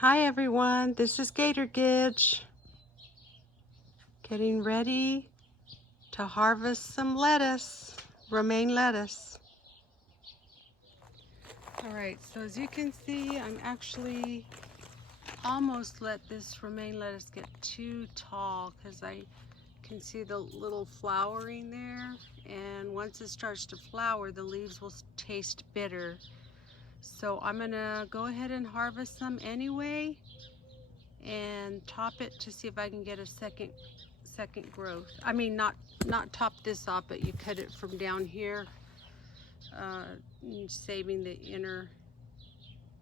Hi everyone, this is Gator Gidge, getting ready to harvest some lettuce, romaine lettuce. Alright, so as you can see, I'm actually almost let this romaine lettuce get too tall because I can see the little flowering there, and once it starts to flower, the leaves will taste bitter. So I'm gonna go ahead and harvest some anyway and top it to see if I can get a second growth. I mean, not top this off, but you cut it from down here, saving the inner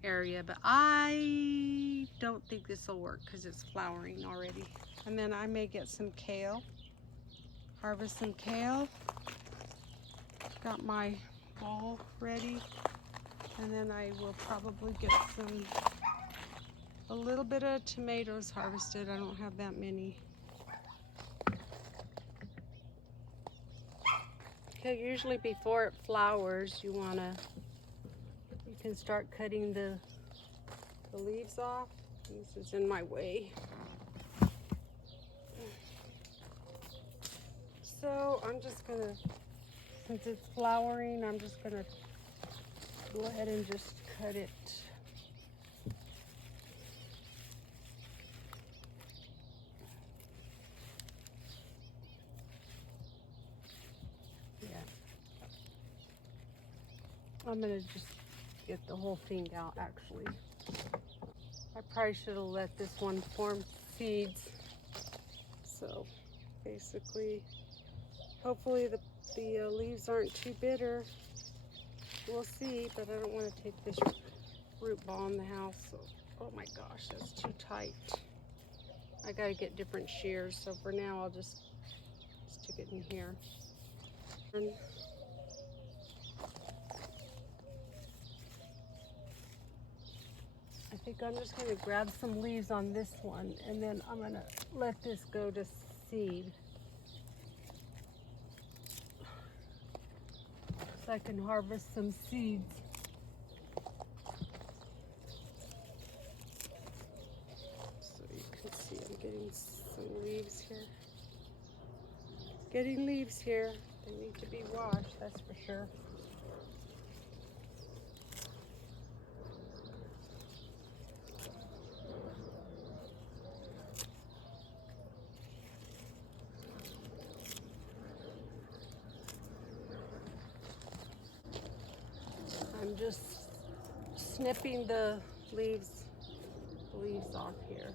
area. But I don't think this will work because it's flowering already. And then I may get some kale, harvest some kale. Got my bowl ready, and then I will probably get a little bit of tomatoes harvested. I don't have that many. Okay, usually before it flowers, you can start cutting the leaves off. This is in my way. So I'm just gonna, since it's flowering, I'm just gonna go ahead and just cut it. Yeah. I'm gonna just get the whole thing out actually. I probably should have let this one form seeds. So basically, hopefully the leaves aren't too bitter. We'll see, but I don't want to take this root ball in the house. So, oh my gosh, that's too tight. I gotta get different shears, so for now I'll just stick it in here. And I think I'm just gonna grab some leaves on this one, and then I'm gonna let this go to seed, so I can harvest some seeds. So you can see I'm getting some leaves here. Getting leaves here. They need to be washed, that's for sure. I'm just snipping the leaves off here.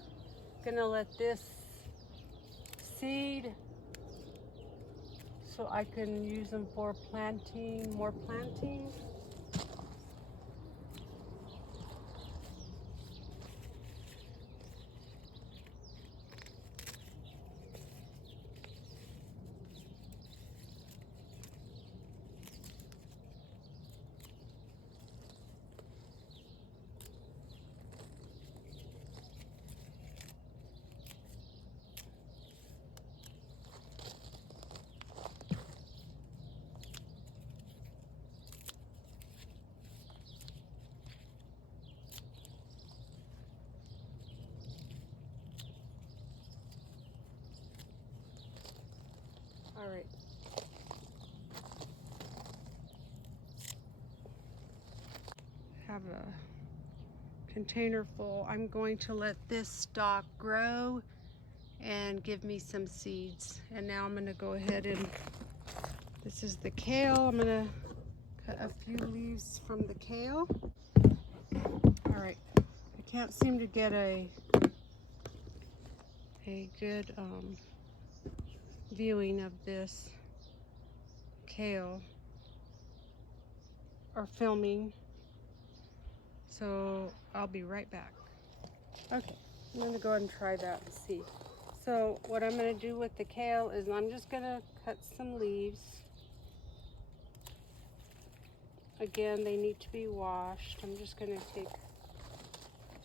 Gonna let this seed so I can use them for planting, more planting. All right. Have a container full. I'm going to let this stalk grow and give me some seeds. And now I'm gonna go ahead and, this is the kale. I'm gonna cut a few leaves from the kale. All right, I can't seem to get a good viewing of this kale or filming, so I'll be right back. Okay, I'm gonna go ahead and try that and see. So what I'm gonna do with the kale is I'm just gonna cut some leaves. Again, they need to be washed. I'm just gonna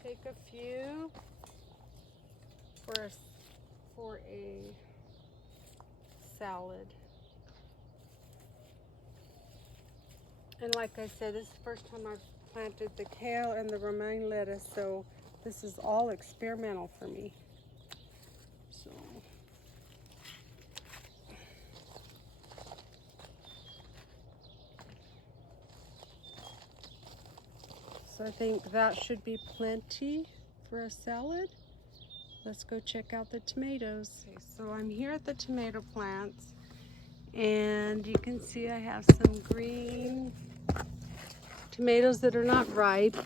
take a few for a salad. And like I said, this is the first time I've planted the kale and the romaine lettuce, so This is all experimental for me. So I think that should be plenty for a salad. Let's go check out the tomatoes. Okay, so I'm here at the tomato plants, and you can see I have some green tomatoes that are not ripe,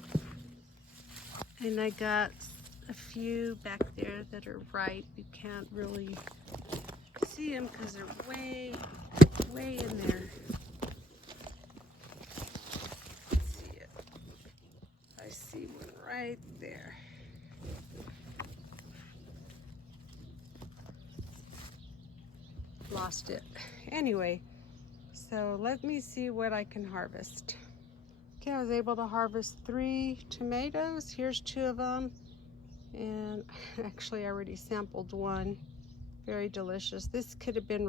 and I got a few back there that are ripe. You can't really see them because they're way in there. See it? I see one right there. Lost it. Anyway, so let me see what I can harvest. Okay, I was able to harvest 3 tomatoes. Here's 2 of them. And actually I already sampled one. Very delicious. This could have been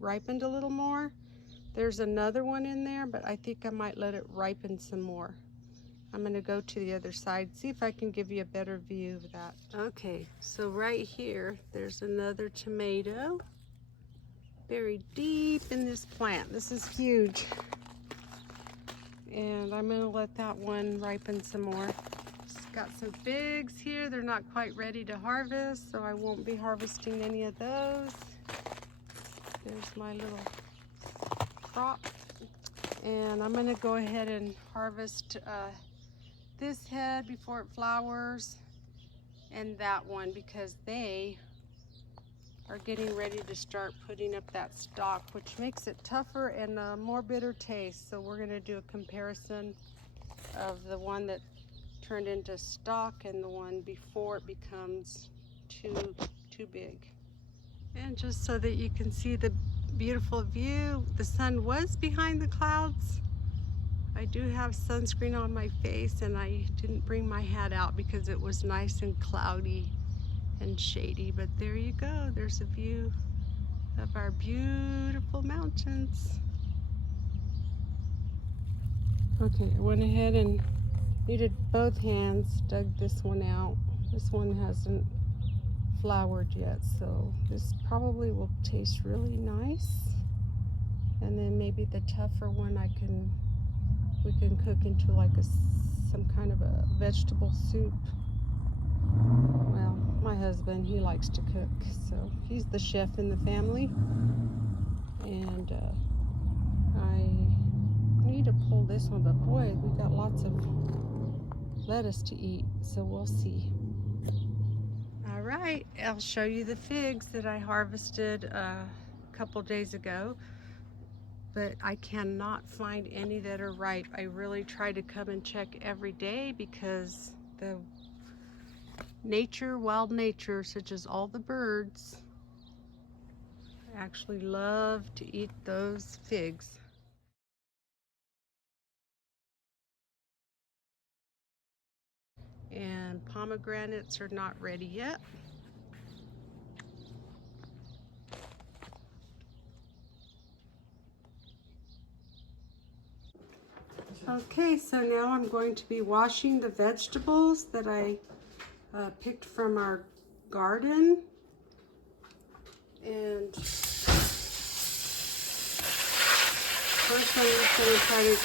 ripened a little more. There's another one in there, but I think I might let it ripen some more. I'm gonna go to the other side, see if I can give you a better view of that. Okay, so right here, there's another tomato buried deep in this plant. This is huge. And I'm gonna let that one ripen some more. Just got some figs here. They're not quite ready to harvest, so I won't be harvesting any of those. There's my little crop. And I'm gonna go ahead and harvest this head before it flowers, and that one, because they are getting ready to start putting up that stalk, which makes it tougher and a more bitter taste. So we're gonna do a comparison of the one that turned into stalk and the one before it becomes too big. And just so that you can see the beautiful view, the sun was behind the clouds. I do have sunscreen on my face, and I didn't bring my hat out because it was nice and cloudy and shady, but there you go. There's a view of our beautiful mountains. Okay, I went ahead and needed both hands, dug this one out. This one hasn't flowered yet, so this probably will taste really nice. And then maybe the tougher one we can cook into like some kind of a vegetable soup. Well, my husband, he likes to cook, so he's the chef in the family. And I need to pull this one, but boy, we got lots of lettuce to eat, so we'll see. All right, I'll show you the figs that I harvested a couple days ago, but I cannot find any that are ripe. I really try to come and check every day because the wild nature, such as all the birds, actually love to eat those figs. And pomegranates are not ready yet. Okay, so now I'm going to be washing the vegetables that I picked from our garden. And first I'm just going to try to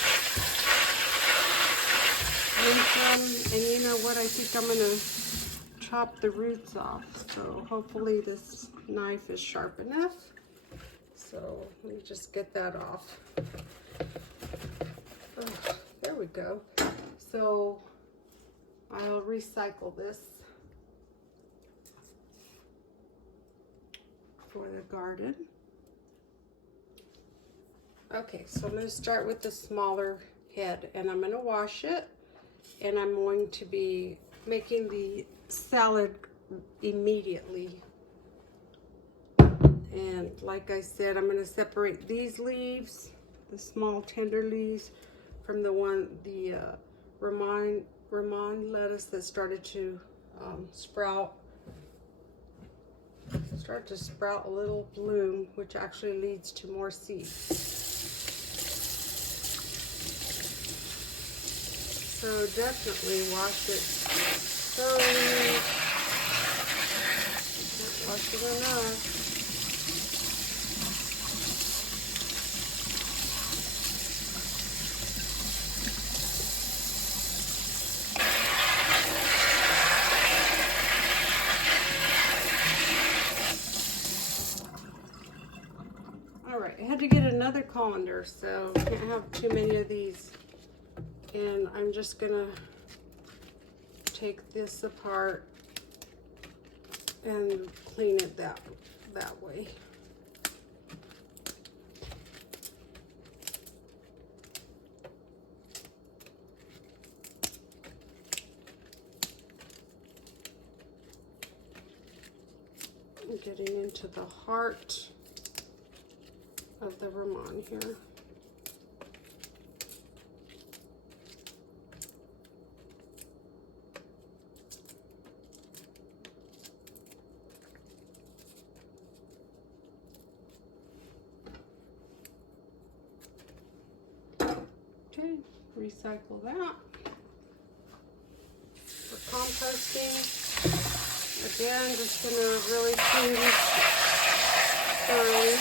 rinse them. And you know what, I think I'm going to chop the roots off. So hopefully this knife is sharp enough. So let me just get that off. Oh, there we go. So I'll recycle this for the garden. Okay, so I'm going to start with the smaller head, and I'm going to wash it, and I'm going to be making the salad immediately. And like I said, I'm going to separate these leaves, the small tender leaves, from the Ramon lettuce that started to sprout a little bloom, which actually leads to more seeds. So definitely wash it thoroughly. Not wash it enough. Alright, I had to get another colander, so I can't have too many of these. And I'm just gonna take this apart and clean it that way. I'm getting into the heart of the Ramon here. Okay, recycle that. For composting, again, just gonna really clean this thoroughly.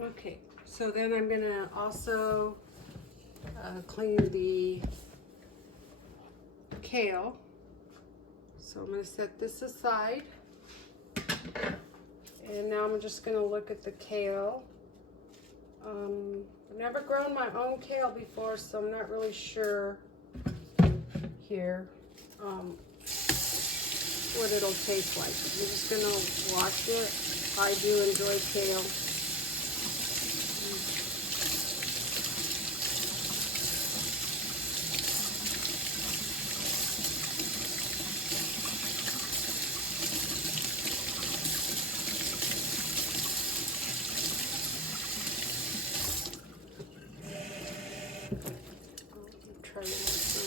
Okay, so then I'm gonna also clean the kale. So I'm gonna set this aside. And now I'm just gonna look at the kale. I've never grown my own kale before, so I'm not really sure here what it'll taste like. I'm just gonna wash it. I do enjoy kale. Try the next one.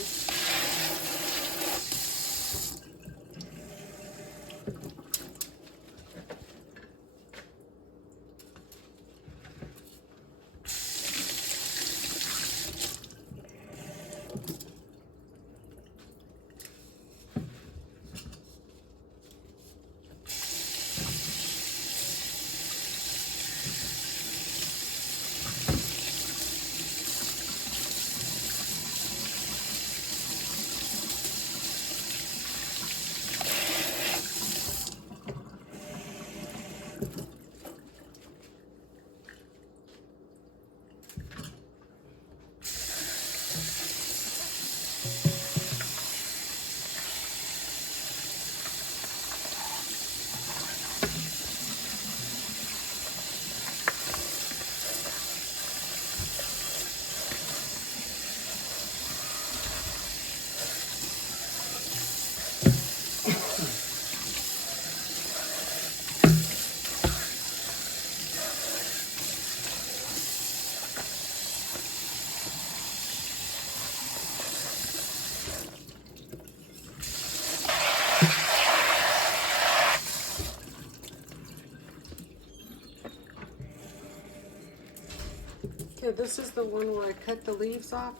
Okay, this is the one where I cut the leaves off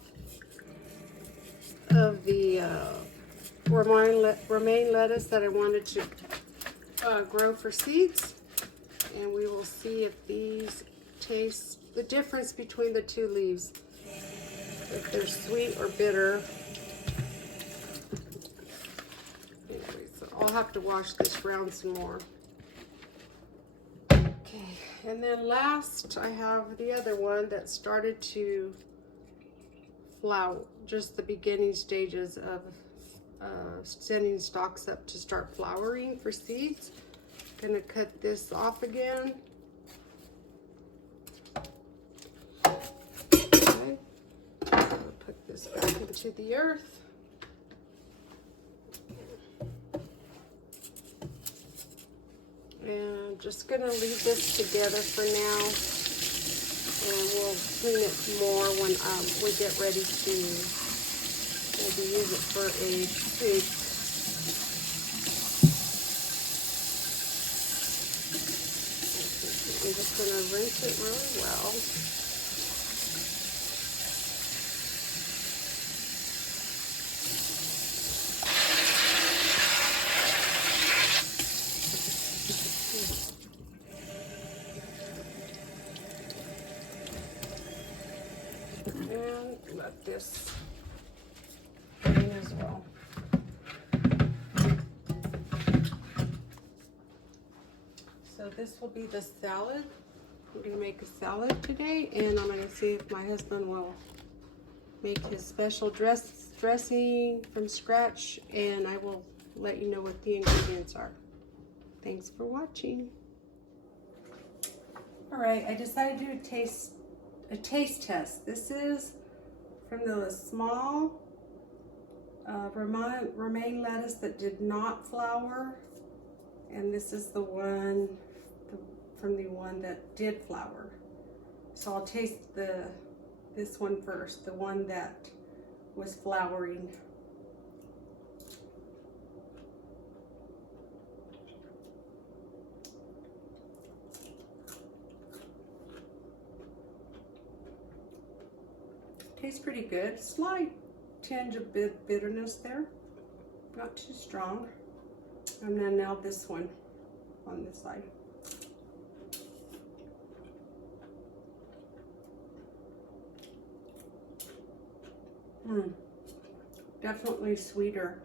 of the romaine lettuce that I wanted to grow for seeds. And we will see if these taste the difference between the two leaves, if they're sweet or bitter. Anyway, so I'll have to wash this round some more. Okay, And then last, I have the other one that started to flower, just the beginning stages of sending stalks up to start flowering for seeds. Gonna cut this off again. Okay. Put this back into the earth. And just gonna leave this together for now, and we'll clean it more when we get ready to maybe use it for a cake. I'm just gonna rinse it really well. And let this drain as well. So this will be the salad. I'm gonna make a salad today, and I'm gonna see if my husband will make his special dressing from scratch, and I will let you know what the ingredients are. Thanks for watching. All right, I decided to do a taste test. This is from the small romaine lettuce that did not flower, and this is the one from the one that did flower. So I'll taste this one first, the one that was flowering. Tastes pretty good. Slight tinge of bitterness there, not too strong. And then now this one on this side. Definitely sweeter.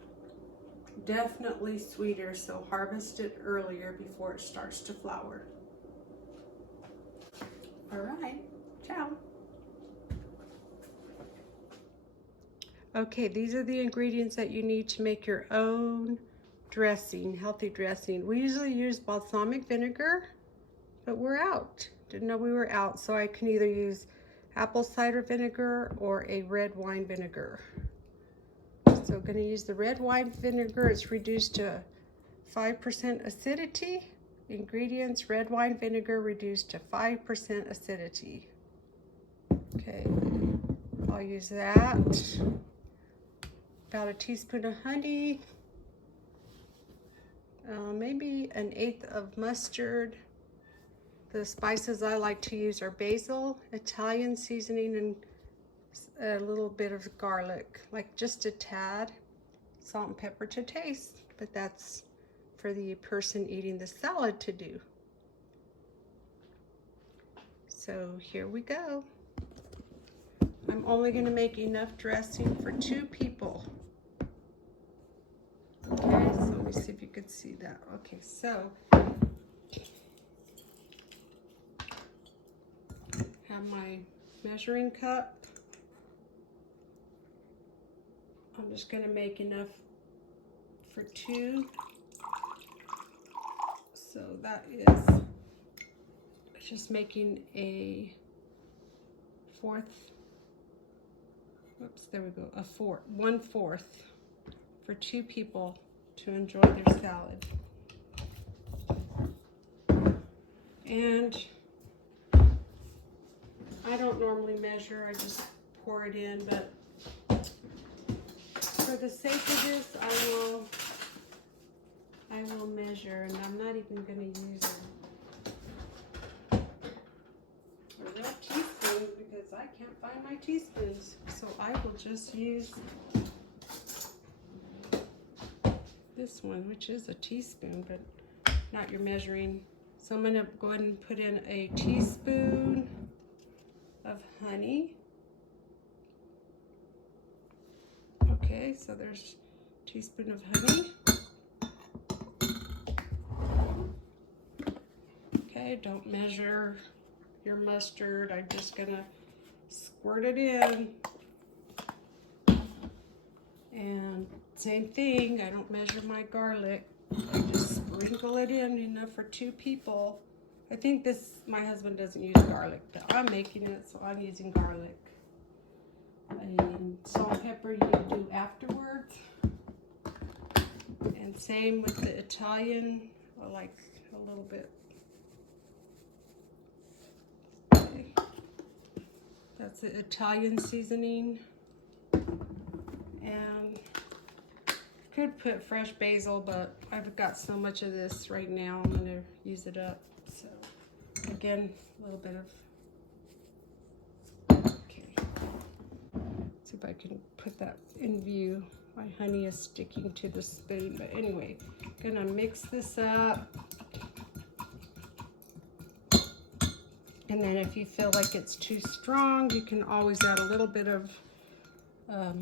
Definitely sweeter, so harvest it earlier before it starts to flower. All right, ciao. Okay, these are the ingredients that you need to make your own dressing, healthy dressing. We usually use balsamic vinegar, but we're out. Didn't know we were out, so I can either use apple cider vinegar or a red wine vinegar. So I'm gonna use the red wine vinegar. It's reduced to 5% acidity. Ingredients: red wine vinegar reduced to 5% acidity. Okay, I'll use that. About a teaspoon of honey, maybe 1/8 of mustard. The spices I like to use are basil, Italian seasoning, and a little bit of garlic, like just a tad. Salt and pepper to taste, but that's for the person eating the salad to do. So here we go. I'm only going to make enough dressing for 2 people. Okay, so let me see if you could see that. Okay, so have my measuring cup. I'm just going to make enough for 2. So that is just making a 1/4. Oops, there we go. 1/4 for 2 people to enjoy their salad. And I don't normally measure, I just pour it in, but for the sake of this, I will measure, and I'm not even going to use a real teaspoon because I can't find my teaspoons. So I will just use this one, which is a teaspoon, but not your measuring. So I'm going to go ahead and put in a teaspoon of honey. Okay, so there's a teaspoon of honey. Okay, Okay, don't measure your mustard. I'm just gonna squirt it in. And same thing, I don't measure my garlic. I just sprinkle it in enough for 2 people. I think my husband doesn't use garlic, but I'm making it, so I'm using garlic. And salt and pepper you do afterwards. And same with the Italian, I like a little bit. Okay. That's the Italian seasoning. And could put fresh basil, but I've got so much of this right now, I'm gonna use it up. So again, a little bit of, okay. See if I can put that in view. My honey is sticking to the spoon, but anyway, gonna mix this up. And then if you feel like it's too strong, you can always add a little bit of a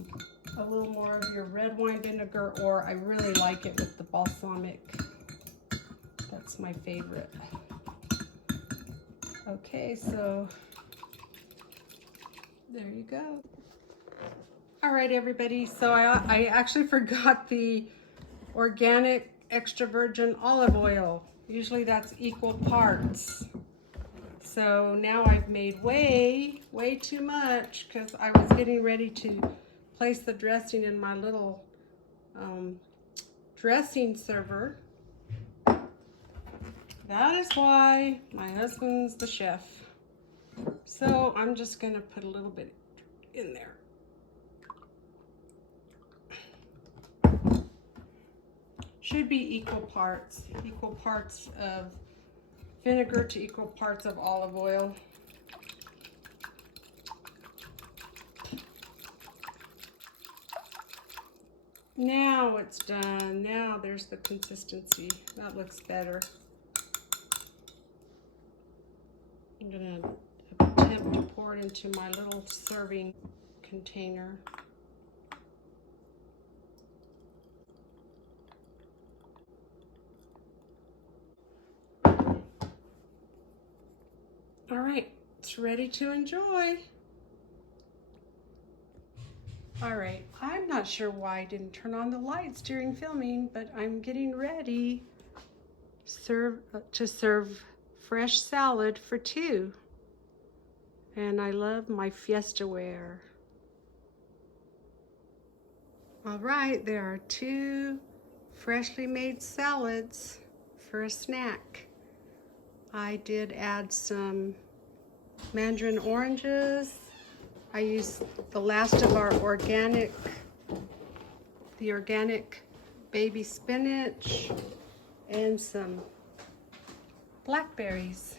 little more of your red wine vinegar, or I really like it with the balsamic. That's my favorite. Okay, so there you go. All right, everybody. So I actually forgot the organic extra virgin olive oil. Usually that's equal parts. So now I've made way too much because I was getting ready to place the dressing in my little dressing server. That is why my husband's the chef. So I'm just gonna put a little bit in there. Should be equal parts of vinegar to equal parts of olive oil. Now it's done. Now there's the consistency. That looks better. I'm gonna attempt to pour it into my little serving container. All right, it's ready to enjoy. All right, I'm not sure why I didn't turn on the lights during filming, but I'm getting ready to serve fresh salad for 2. And I love my Fiesta ware. All right, there are 2 freshly made salads for a snack. I did add some mandarin oranges. I used the last of our organic baby spinach and some blackberries.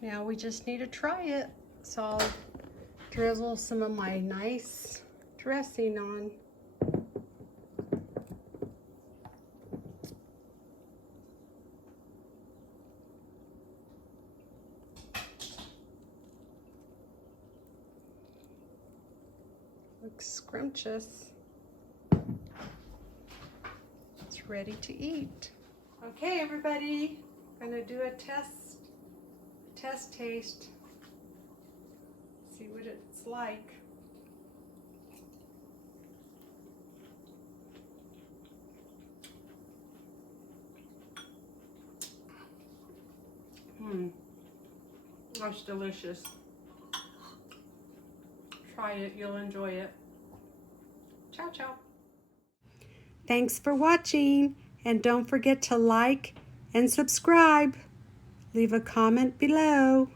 Now we just need to try it. So I'll drizzle some of my nice dressing on. Looks scrumptious. It's ready to eat. Okay, everybody, I'm gonna do a test taste. See what it's like. That's delicious. Try it, you'll enjoy it. Ciao, ciao. Thanks for watching, and don't forget to like and subscribe. Leave a comment below.